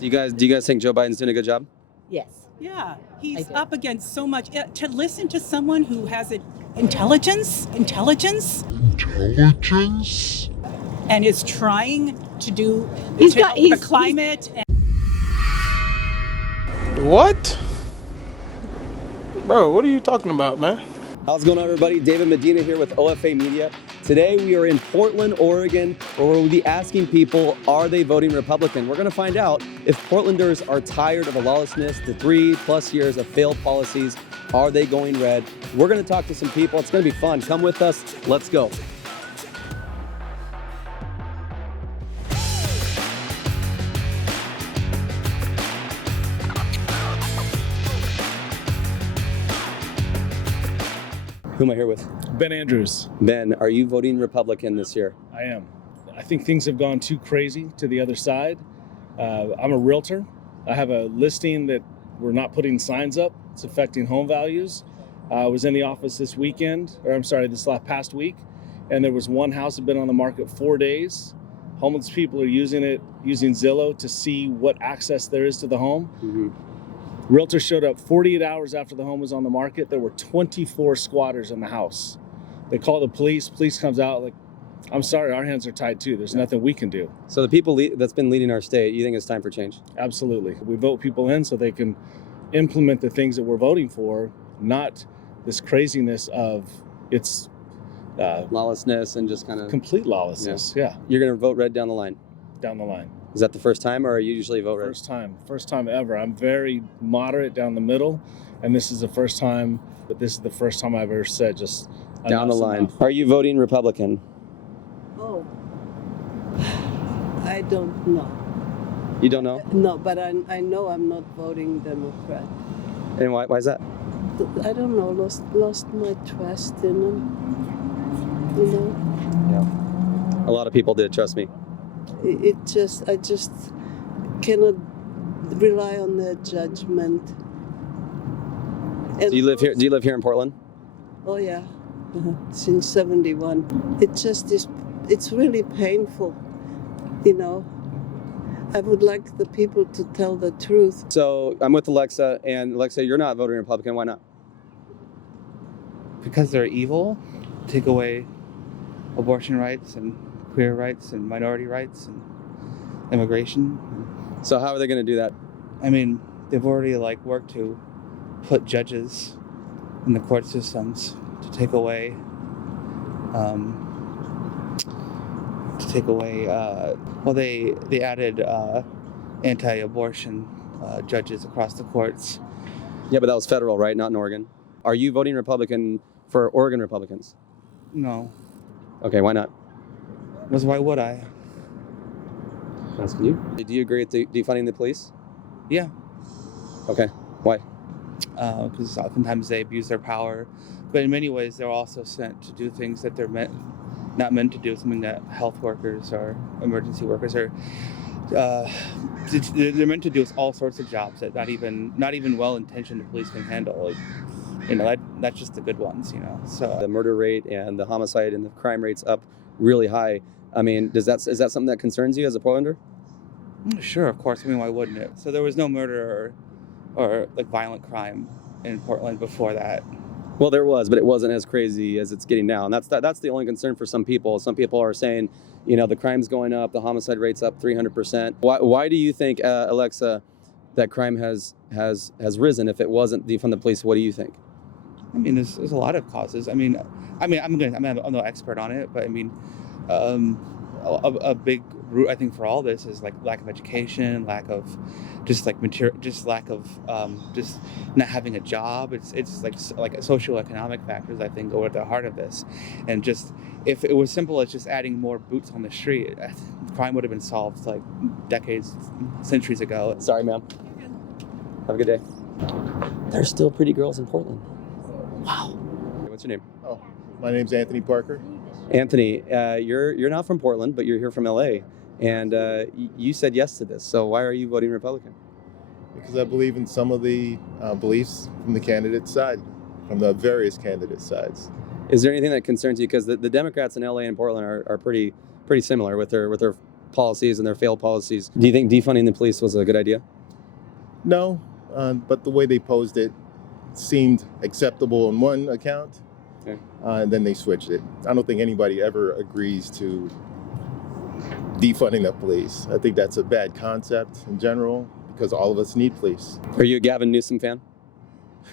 Do you guys think Joe Biden's doing a good job? Yes. Yeah, I he's do. up against so much. To listen to someone who has intelligence, and is trying to do He's to got- help the he's- climate. What? Bro, what are you talking about, man? How's it going on, everybody? David Medina here with OFA Media. Today we are in Portland, Oregon, where we'll be asking people, are they voting Republican? We're going to find out if Portlanders are tired of the lawlessness, the 3+ years of failed policies. Are they going red? We're going to talk to some people. It's going to be fun. Come with us. Let's go. Who am I here with? Ben Andrews. Ben, are you voting Republican this year? I am. I think things have gone too crazy to the other side. I'm a realtor. I have a listing that we're not putting signs up. It's affecting home values. I was in the office this past week, and there was one house that had been on the market 4 days. Homeless people are using Zillow to see what access there is to the home. Mm-hmm. Realtor showed up 48 hours after the home was on the market. There were 24 squatters in the house. They call the police. Police comes out like, I'm sorry, our hands are tied too. There's nothing we can do. So the people that's been leading our state, you think it's time for change? Absolutely. We vote people in so they can implement the things that we're voting for, not this craziness of it's Lawlessness and just kind of... complete lawlessness. Yeah, You're going to vote red down the line. down the line. Is that the first time, or you usually vote red? First time ever. I'm very moderate down the middle, and this is the first time, but this is the first time I've ever said just Down the enough's line. enough. Are you voting Republican? Oh, I don't know. You don't know? No, but I know I'm not voting Democrat. And why is that? I don't know. Lost my trust in them. You know, A lot of people did, trust me. I just cannot rely on their judgment. And Do you live here? Do you live here in Portland? Oh yeah, since '71. It just is. It's really painful. You know, I would like the people to tell the truth. So I'm with Alexa, and Alexa, you're not voting Republican. Why not? Because they're evil, take away abortion rights and queer rights and minority rights and immigration. So how are they going to do that? I mean, they've already worked to put judges in the court systems to take away, they added anti-abortion judges across the courts. Yeah, but that was federal, right? Not in Oregon. Are you voting Republican for Oregon Republicans? No, Okay, why not? because why would I? Asking you. Do you agree with defunding the police? Yeah. Okay, why? Because oftentimes they abuse their power, but in many ways they're also sent to do things that they're not meant to do. Something that health workers or emergency workers are they're meant to do all sorts of jobs that not even well-intentioned police can handle. That's just the good ones. So The murder rate and the homicide and the crime rate's up really high. I mean, is that something that concerns you as a Portlander? sure, of course. I mean, why wouldn't it? So there was no murder or violent crime in Portland before that. Well, there was, but it wasn't as crazy as it's getting now, and that's the only concern for some people. Some people are saying, the crime's going up, the homicide rate's up 300%. Why do you think, Alexa, that crime has risen? If it wasn't from the police, what do you think? I mean, there's a lot of causes. I'm no expert on it, but I mean, a big root I think for all this is lack of education, lack of just lack of just not having a job. It's like socioeconomic factors I think go at the heart of this, and just if it was simple as just adding more boots on the street, crime would have been solved decades, centuries ago. Sorry, ma'am. Have a good day. There's still pretty girls in Portland. Wow. What's your name? Oh, my name's Anthony Parker. Anthony, you're not from Portland, but you're here from LA, and you said yes to this. So why are you voting Republican? Because I believe in some of the beliefs from the candidate's side, from the various candidates' sides. Is there anything that concerns you? Because the Democrats in LA and Portland are pretty similar with their policies and their failed policies. Do you think defunding the police was a good idea? No, but the way they posed it seemed acceptable on one account, Okay. and then they switched it. I don't think anybody ever agrees to defunding the police. I think that's a bad concept in general because all of us need police. Are you a Gavin Newsom fan?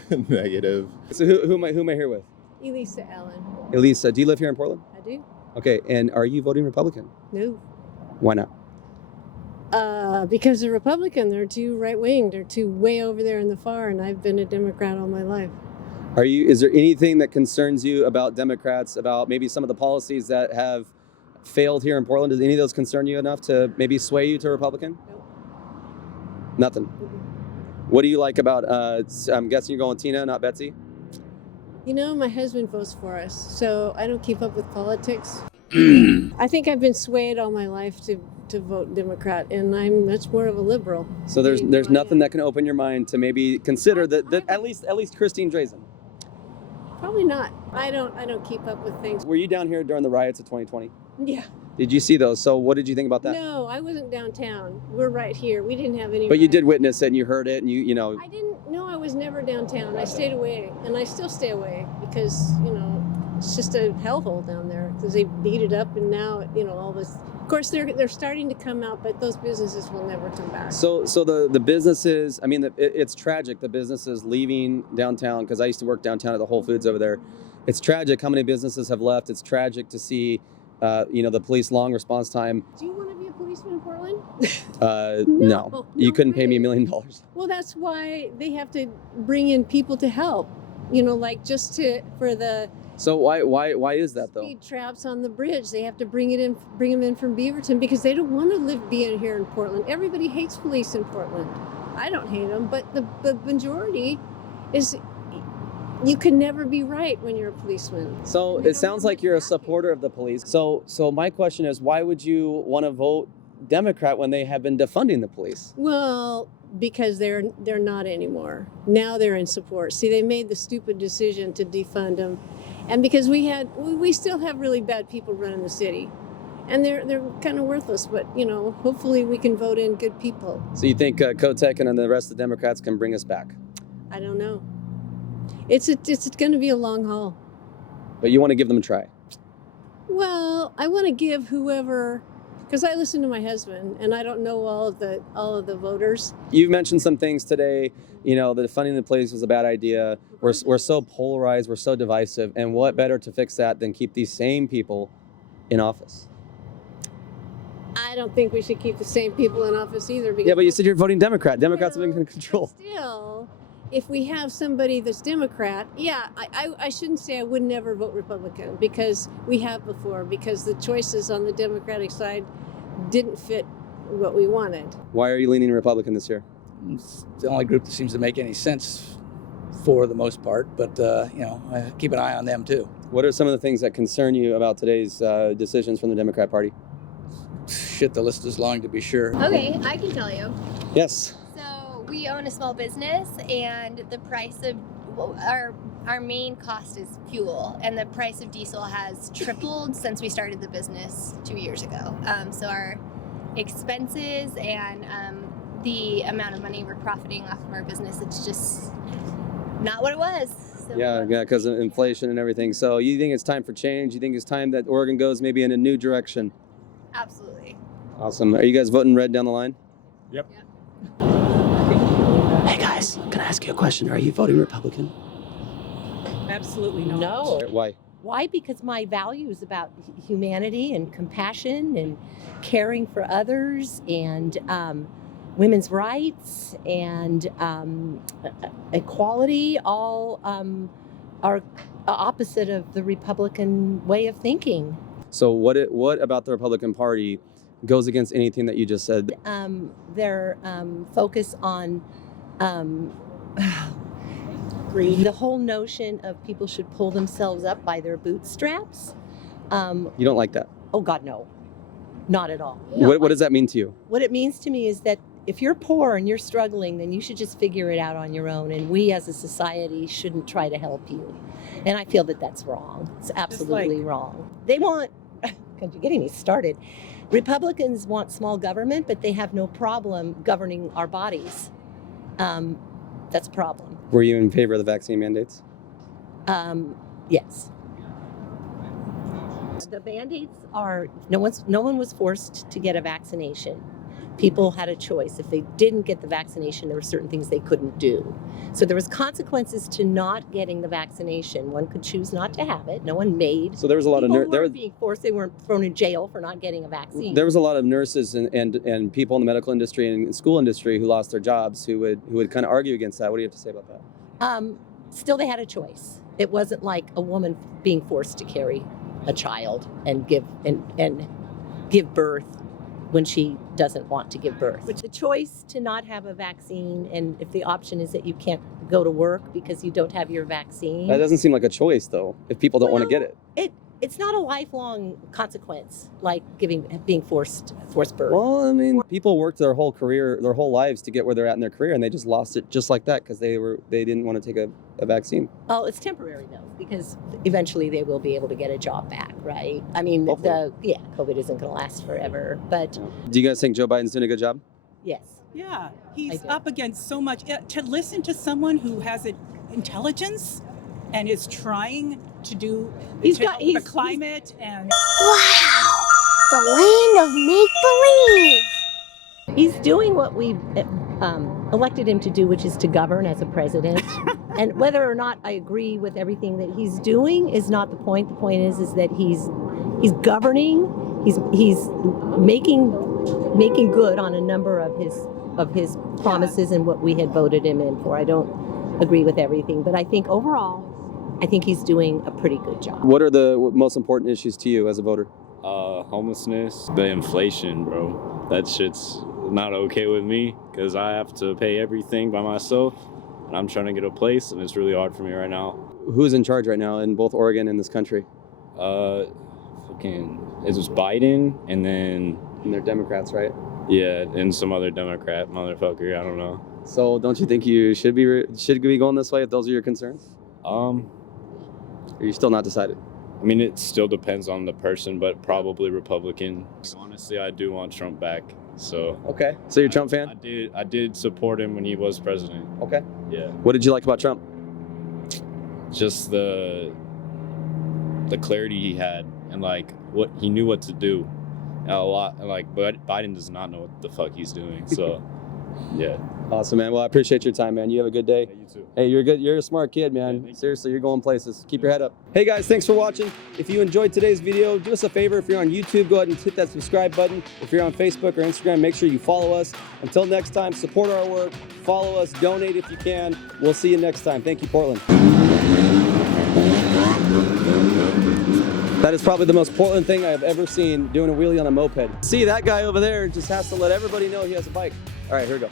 Negative. So who am I here with? Elisa Allen. Elisa, do you live here in Portland? I do. Okay, and are you voting Republican? No. Why not? Because they're Republican. They're too right wing. They're too way over there in the far, and I've been a Democrat all my life. Is there anything that concerns you about Democrats, about maybe some of the policies that have failed here in Portland? Does any of those concern you enough to maybe sway you to Republican? Nope. Nothing. What do you like about, I'm guessing you're going Tina, not Betsy? You know, my husband votes for us, so I don't keep up with politics. I think I've been swayed all my life to vote Democrat, and I'm much more of a liberal. So there's than I nothing am. that can open your mind to maybe consider that at least Christine Drazan. Probably not. I don't keep up with things. Were you down here during the riots of 2020? Yeah. Did you see those? So what did you think about that? No, I wasn't downtown. We're right here. We didn't have any. But you riots. did witness it and you heard it and you know. I didn't. No, I was never downtown. I stayed away, and I still stay away because it's just a hellhole down there because they beat it up, and now all this. Of course, they're starting to come out, but those businesses will never come back. So the businesses, I mean, it's tragic. The businesses leaving downtown, because I used to work downtown at the Whole Foods over there. It's tragic how many businesses have left. It's tragic to see, the police long response time. Do you want to be a policeman in Portland? No, you couldn't pay me $1 really. million. Well, that's why they have to bring in people to help. For the So why is that though? speed traps on the bridge. They have to bring them in from Beaverton because they don't want to be here in Portland. Everybody hates police in Portland. I don't hate them, but the majority is. You can never be right when you're a policeman. So They it don't sounds know like you're a what's happening. supporter of the police. So my question is, why would you want to vote Democrat when they have been defunding the police? Well, because they're not anymore. Now they're in support. See, they made the stupid decision to defund them, and because we still have really bad people running the city, and they're kind of worthless. But hopefully we can vote in good people. So you think Kotek and the rest of the Democrats can bring us back? I don't know. It's going to be a long haul. But you want to give them a try? Well, I want to give whoever, because I listen to my husband, and I don't know all of the voters. You've mentioned some things today, that defunding the police was a bad idea. We're so polarized, we're so divisive, and what better to fix that than keep these same people in office? I don't think we should keep the same people in office either. Because Yeah, but you said you're voting Democrat. Democrats have been in control. But still, if we have somebody that's Democrat, I shouldn't say I would never vote Republican because we have before, because the choices on the Democratic side didn't fit what we wanted. Why are you leaning Republican this year? It's the only group that seems to make any sense for the most part, but I keep an eye on them too. What are some of the things that concern you about today's decisions from the Democrat Party? Shit, the list is long to be sure. Okay, I can tell you. Yes. So we own a small business, and the price of our main cost is fuel, and the price of diesel has tripled since we started the business 2 years ago. So our expenses and the amount of money we're profiting off of our business, it's just not what it was. So Yeah, because of inflation and everything. So you think it's time for change? You think it's time that Oregon goes maybe in a new direction? absolutely. Awesome. Are you guys voting red down the line? Yep. Hey guys, can I ask you a question? Are you voting Republican? Absolutely not. No. Why? Why? Because my values about humanity and compassion and caring for others and women's rights and equality all are opposite of the Republican way of thinking. So what about the Republican Party goes against anything that you just said? Their focus on the whole notion of people should pull themselves up by their bootstraps. You don't like that? Oh God, no, not at all. No, What does that mean to you? What it means to me is that if you're poor and you're struggling, then you should just figure it out on your own. And we as a society shouldn't try to help you. And I feel that that's wrong. It's absolutely wrong. They want, God, you're getting me started. Republicans want small government, but they have no problem governing our bodies. That's a problem. Were you in favor of the vaccine mandates? Yes. The mandates are no one was forced to get a vaccination. People had a choice. If they didn't get the vaccination, there were certain things they couldn't do. So there was consequences to not getting the vaccination. One could choose not to have it. No one made. So there was a lot of people weren't being forced. They weren't thrown in jail for not getting a vaccine. There was a lot of nurses and people in the medical industry and school industry who lost their jobs who would kind of argue against that. What do you have to say about that? Still, they had a choice. It wasn't like a woman being forced to carry a child and give birth when she doesn't want to give birth. Which the choice to not have a vaccine, and if the option is that you can't go to work because you don't have your vaccine. That doesn't seem like a choice, though, if people don't want to get it. It's not a lifelong consequence like being forced birth. Well, I mean, people worked their whole career, their whole lives to get where they're at in their career, and they just lost it just like that because they didn't want to take a vaccine. Oh, it's temporary though, because eventually they will be able to get a job back, right? I mean, COVID isn't going to last forever, but. Do you guys think Joe Biden's doing a good job? Yes. Yeah, he's up against so much. To listen to someone who has intelligence and is trying to help the climate and. Wow! The land of make-believe! He's doing what we elected him to do, which is to govern as a president. And whether or not I agree with everything that he's doing is not the point. The point is that he's governing. He's making good on a number of his promises and what we had voted him in for. I don't agree with everything, but I think overall, I think he's doing a pretty good job. What are the most important issues to you as a voter? Homelessness, the inflation, bro. That shit's not okay with me because I have to pay everything by myself, and I'm trying to get a place, and it's really hard for me right now. Who's in charge right now in both Oregon and this country? It was Biden, and then. And they're Democrats, right? Yeah, and some other Democrat motherfucker. I don't know. So don't you think you should be going this way if those are your concerns? Or are you still not decided? I mean, it still depends on the person, but probably Republican. Honestly, I do want Trump back. So okay. So you're a Trump fan? I did support him when he was president. Okay. Yeah. What did you like about Trump? Just the clarity he had, and like what he knew what to do. A lot, like, but Biden does not know what the fuck he's doing. So, yeah. Awesome, man. Well, I appreciate your time, man. You have a good day. Hey, you too. Hey, you're good. You're a smart kid, man. Yeah, seriously, you're going places. Keep your head up. Hey guys, thanks for watching. If you enjoyed today's video, do us a favor. If you're on YouTube, go ahead and hit that subscribe button. If you're on Facebook or Instagram, make sure you follow us. Until next time, support our work, follow us, donate if you can. We'll see you next time. Thank you, Portland. That is probably the most Portland thing I've ever seen, doing a wheelie on a moped. See, that guy over there just has to let everybody know he has a bike. All right, here we go.